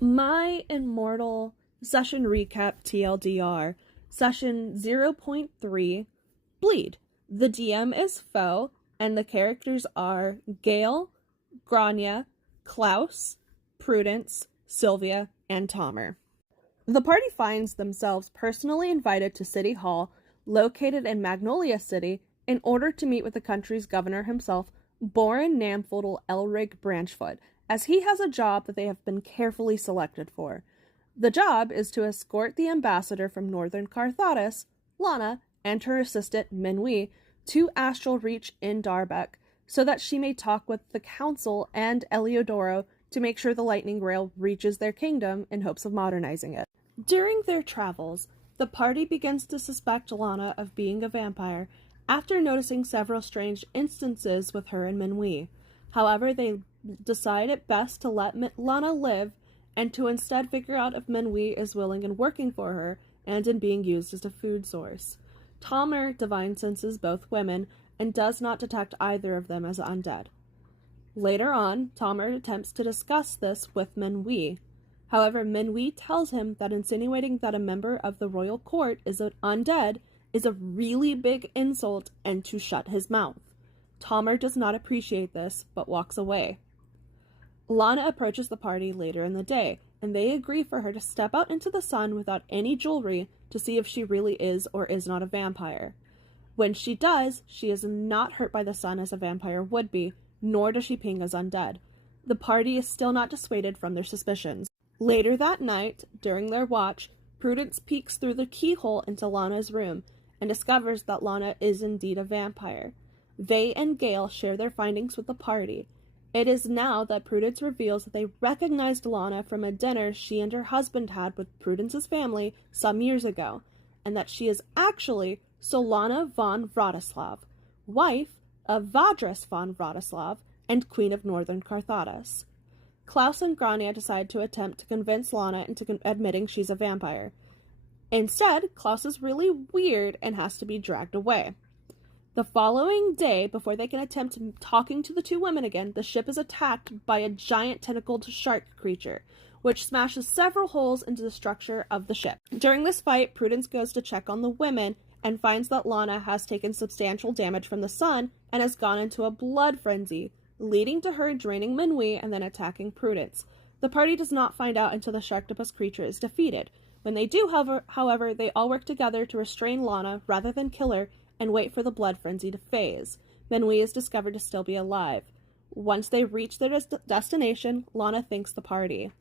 My Immortal Session Recap TLDR, Session 0.3, Bleed. The DM is Foe, and the characters are Gale, Grania, Klaus, Prudence, Sylvia, and Tomer. The party finds themselves personally invited to City Hall, located in Magnolia City, in order to meet with the country's governor himself, Borin Namfodel Elrig Branchfoot, as he has a job that they have been carefully selected for. The job is to escort the ambassador from Northern Carthatus, Lana, and her assistant, Minwi, to Astral Reach in Darbeck, so that she may talk with the Council and Eliodoro to make sure the Lightning Rail reaches their kingdom in hopes of modernizing it. During their travels, the party begins to suspect Lana of being a vampire after noticing several strange instances with her and Minwi. However, they decide it best to let Lana live and to instead figure out if Minwi is willing and working for her and in being used as a food source. Tomer divine senses both women and does not detect either of them as undead. Later on, Tomer attempts to discuss this with Minwi. However, Minwi tells him that insinuating that a member of the royal court is an undead is a really big insult and to shut his mouth. Tomer does not appreciate this, but walks away. Lana approaches the party later in the day, and they agree for her to step out into the sun without any jewelry to see if she really is or is not a vampire. When she does, she is not hurt by the sun as a vampire would be, nor does she ping as undead. The party is still not dissuaded from their suspicions. Later that night, during their watch, Prudence peeks through the keyhole into Lana's room and discovers that Lana is indeed a vampire. They and Gale share their findings with the party. It is now that Prudence reveals that they recognized Lana from a dinner she and her husband had with Prudence's family some years ago, and that she is actually Solana von Vratislav, wife of Vadras von Vratislav and Queen of Northern Carthatus. Klaus and Grania decide to attempt to convince Lana into admitting she's a vampire. Instead, Klaus is really weird and has to be dragged away. The following day, before they can attempt talking to the two women again, the ship is attacked by a giant tentacled shark creature, which smashes several holes into the structure of the ship. During this fight, Prudence goes to check on the women and finds that Lana has taken substantial damage from the sun and has gone into a blood frenzy, leading to her draining Minwi and then attacking Prudence. The party does not find out until the sharktopus creature is defeated. When they do, however, they all work together to restrain Lana rather than kill her and wait for the blood frenzy to phase. Minwi is discovered to still be alive. Once they reach their destination, Lana thanks the party.